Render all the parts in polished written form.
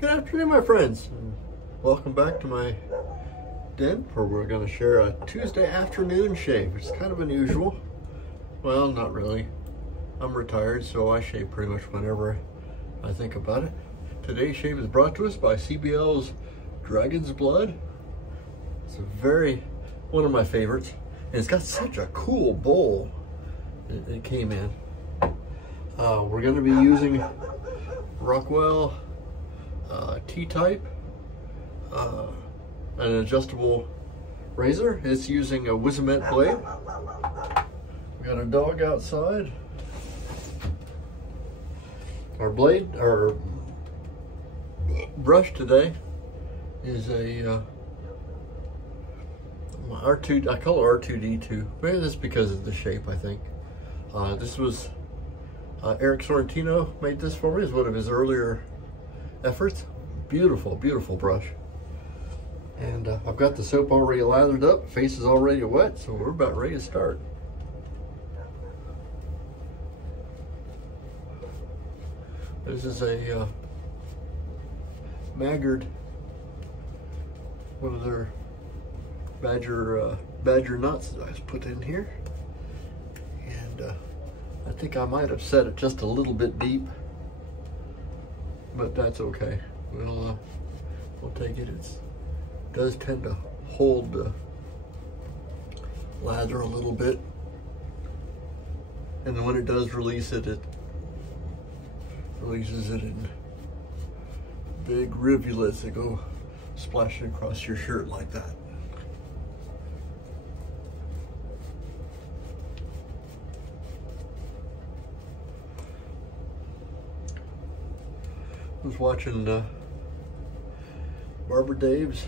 Good afternoon, my friends. Welcome back to my den, where we're going to share a Tuesday afternoon shave. It's kind of unusual. Well, not really. I'm retired, so I shave pretty much whenever I think about it. Today's shave is brought to us by CBL's Dragon's Blood. It's one of my favorites. And it's got such a cool bowl it came in. We're going to be using Rockwell T-type, an adjustable razor. It's using a Wizamet blade. We got a dog outside. Our brush today is a R2. I call it R2D2. Maybe that's because of the shape, I think. This was Eric Sorrentino made this for me. It's one of his earlier efforts. Beautiful, beautiful brush. And I've got the soap already lathered up. Face is already wet, so we're about ready to start. This is a Maggard, one of their badger nuts that I just put in here. And I think I might have set it just a little bit deep, but that's okay. We'll take it. It does tend to hold the lather a little bit, and then when it does release it, it releases it in big rivulets that go splashing across your shirt like that. I was watching Barber Dave's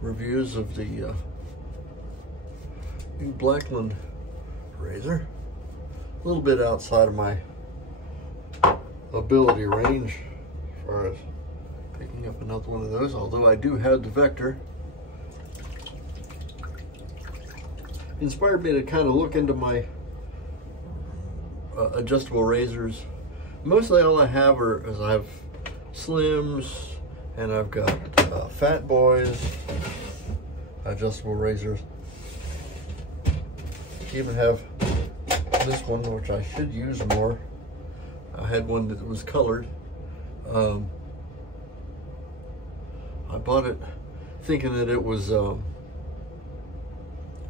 reviews of the new Blackland razor. A little bit outside of my ability range as far as picking up another one of those, although I do have the Vector. Inspired me to kind of look into my adjustable razors. Mostly all I have is I have Slims, and I've got Fat Boys adjustable razors. Even have this one, which I should use more. I had one that was colored. I bought it thinking that it was, well,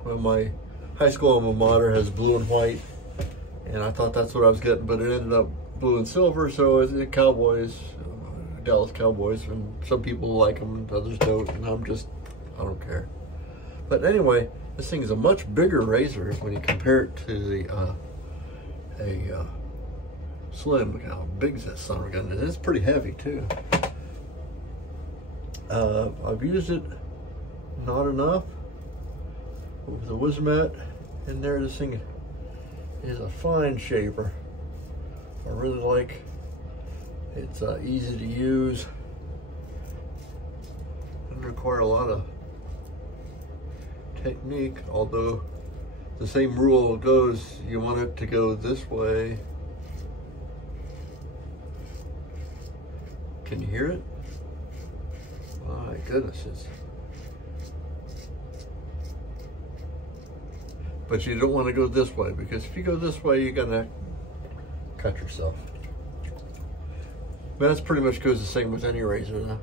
my high school alma mater has blue and white, and I thought that's what I was getting, but it ended up blue and silver, so it's the Cowboys, Dallas Cowboys, and some people like them and others don't, and I don't care. But anyway, this thing is a much bigger razor when you compare it to the Slim. Look how big is that son of a gun. It's pretty heavy too. I've used it not enough with the Wizamet in there. This thing is a fine shaver. I really like it. It's easy to use. Doesn't require a lot of technique, although the same rule goes, you want it to go this way. Can you hear it? My goodness, but you don't want to go this way, because if you go this way, you're gonna cut yourself. That pretty much goes the same with any razor though.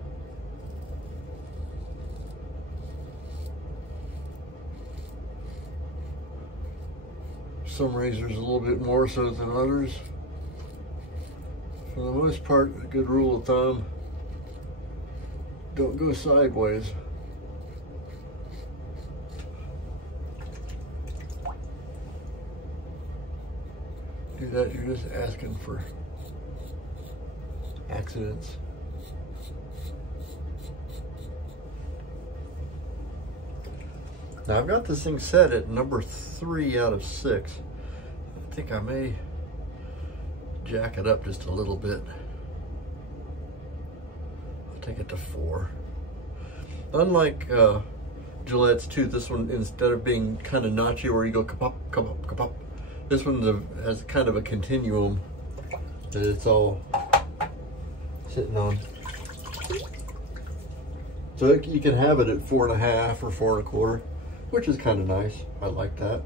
Some razors a little bit more so than others. For the most part, a good rule of thumb, don't go sideways. Do that, you're just asking for accidents. Now I've got this thing set at number 3 out of 6. I think I may jack it up just a little bit. I'll take it to 4. Unlike Gillette's tooth, this one, instead of being kind of notchy where you go kapop, kapop, kapop, this one has kind of a continuum that it's all sitting on. So you can have it at 4.5 or 4 1/4, which is kind of nice. I like that.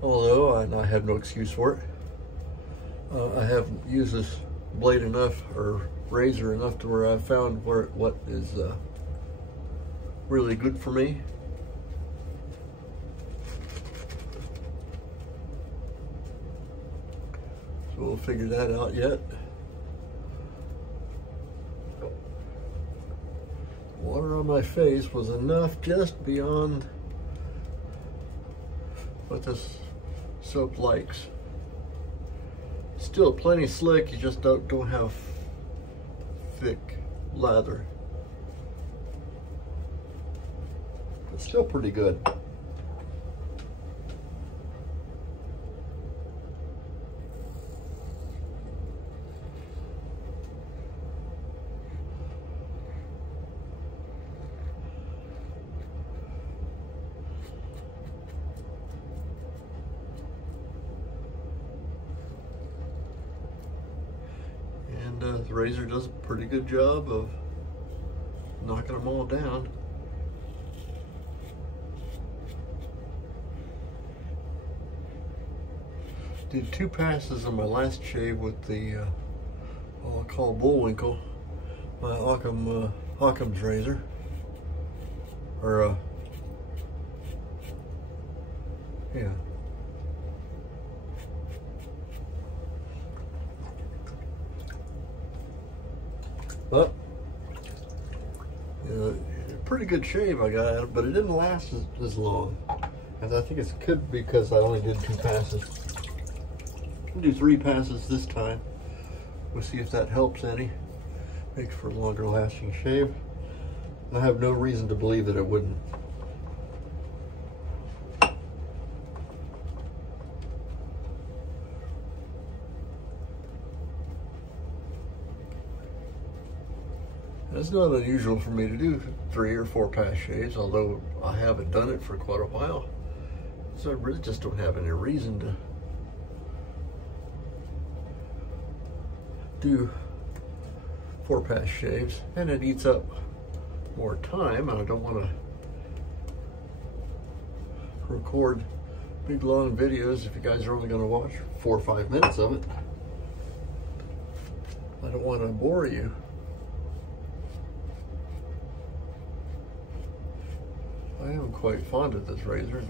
Although I have no excuse for it. I haven't used this blade enough, or razor enough, to where I've found what is really good for me. So we'll figure that out yet. Water on my face was enough just beyond what this soap likes. Still plenty slick, you just don't have thick lather. But still pretty good. The razor does a pretty good job of knocking them all down. Did 2 passes on my last shave with the what I'll call Bullwinkle, my Occam's razor, or yeah. But pretty good shave I got out of it, but it didn't last as long. And I think it could be because I only did 2 passes. I'll do 3 passes this time. We'll see if that helps any. Makes for a longer lasting shave. I have no reason to believe that it wouldn't. It's not unusual for me to do 3 or 4 pass shaves, although I haven't done it for quite a while. So I really just don't have any reason to do 4 pass shaves, and it eats up more time, and I don't want to record big long videos if you guys are only going to watch 4 or 5 minutes of it. I don't want to bore you. I am quite fond of this razor.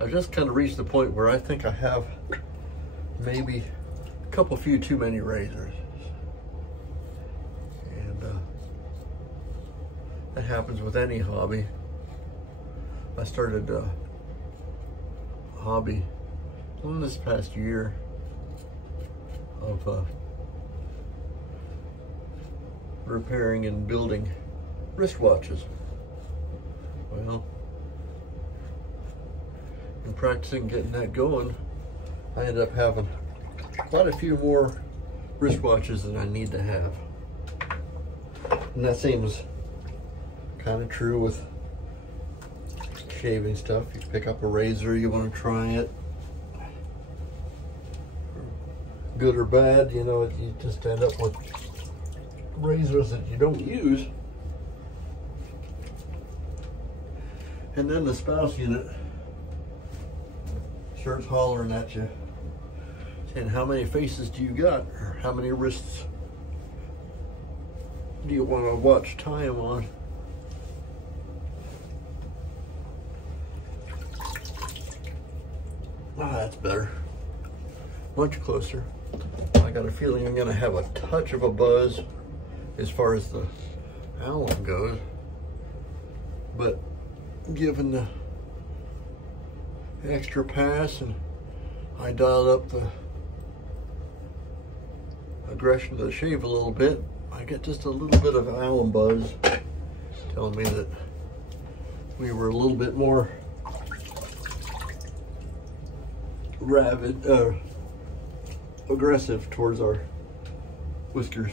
I've just kind of reached the point where I think I have maybe a few too many razors. And that happens with any hobby. I started a hobby in this past year of repairing and building wristwatches. Well, in practicing getting that going, I ended up having quite a few more wristwatches than I need to have. And that seems kind of true with shaving stuff. You pick up a razor, you want to try it. Good or bad, you know, you just end up with razors that you don't use. And then the spouse unit starts hollering at you, saying, how many faces do you got? Or how many wrists do you want to watch time on? Ah, that's better. Much closer. I got a feeling I'm going to have a touch of a buzz as far as the alum goes. But given the extra pass, and I dialed up the aggression of the shave a little bit, I get just a little bit of alum buzz telling me that we were a little bit more aggressive towards our whiskers.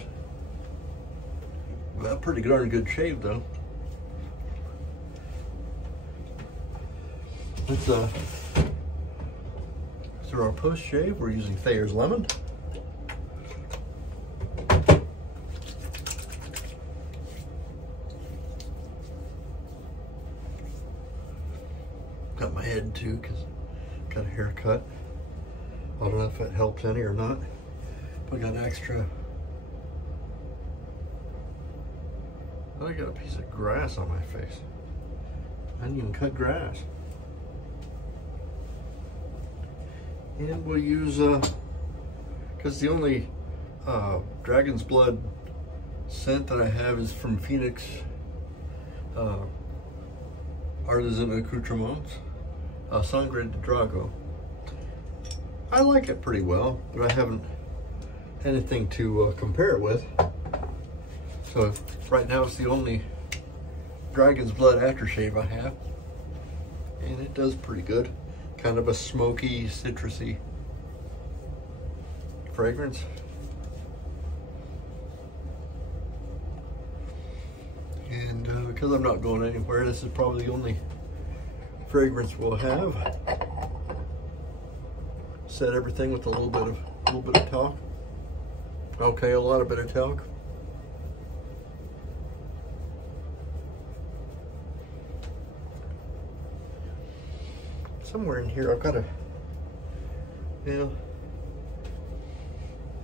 Well, pretty darn good shave though. Let's after our post shave, we're using Thayer's Lemon. Got my head too, because got a haircut. I don't know if it helps any or not. But I got extra. I got a piece of grass on my face. I didn't even cut grass. And we'll use, because the only dragon's blood scent that I have is from Phoenix Artisan Accoutrements, Sangre de Drago. I like it pretty well, but I haven't anything to compare it with. So right now it's the only dragon's blood aftershave I have, and it does pretty good. Kind of a smoky, citrusy fragrance. And because I'm not going anywhere, this is probably the only fragrance we'll have. Set everything with a little bit of talc. Okay, a lot of bit of talc. Somewhere in here I've got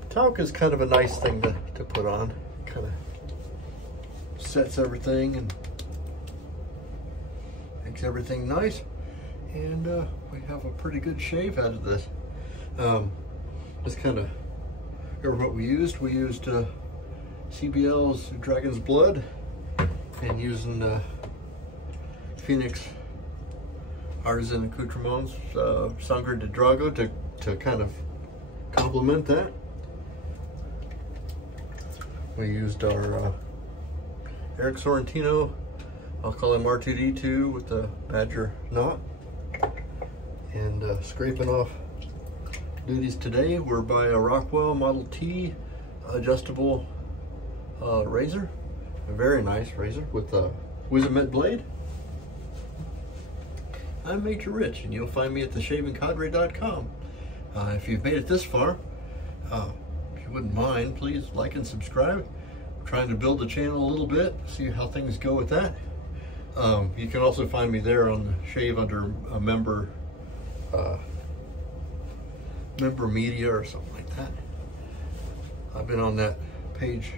talc is kind of a nice thing to put on. Kind of sets everything and makes everything nice. And we have a pretty good shave out of this. Just kind of, remember what we used? We used CBL's Dragon's Blood and using Phoenix Artisan Accoutrements, Sangre de Drago to kind of complement that. We used our Eric Sorrentino, I'll call him R2D2 with the Badger knot. And scraping off duties today, we're by a Rockwell Model T adjustable razor. A very nice razor with a Wizamet blade. I'm Major Rich, and you'll find me at theshavingcadre.com. If you've made it this far, if you wouldn't mind, please like and subscribe. I'm trying to build the channel a little bit, see how things go with that. You can also find me there on the shave under a member media or something like that. I've been on that page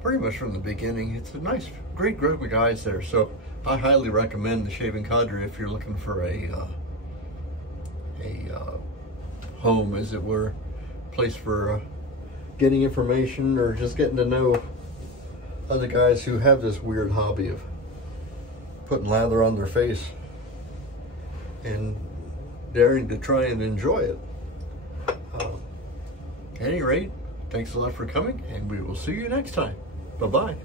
pretty much from the beginning. It's a nice, great group of guys there, so I highly recommend the Shaving Cadre if you're looking for a home, as it were, place for getting information or just getting to know other guys who have this weird hobby of putting lather on their face and daring to try and enjoy it. At any rate, thanks a lot for coming, and we will see you next time. Bye-bye.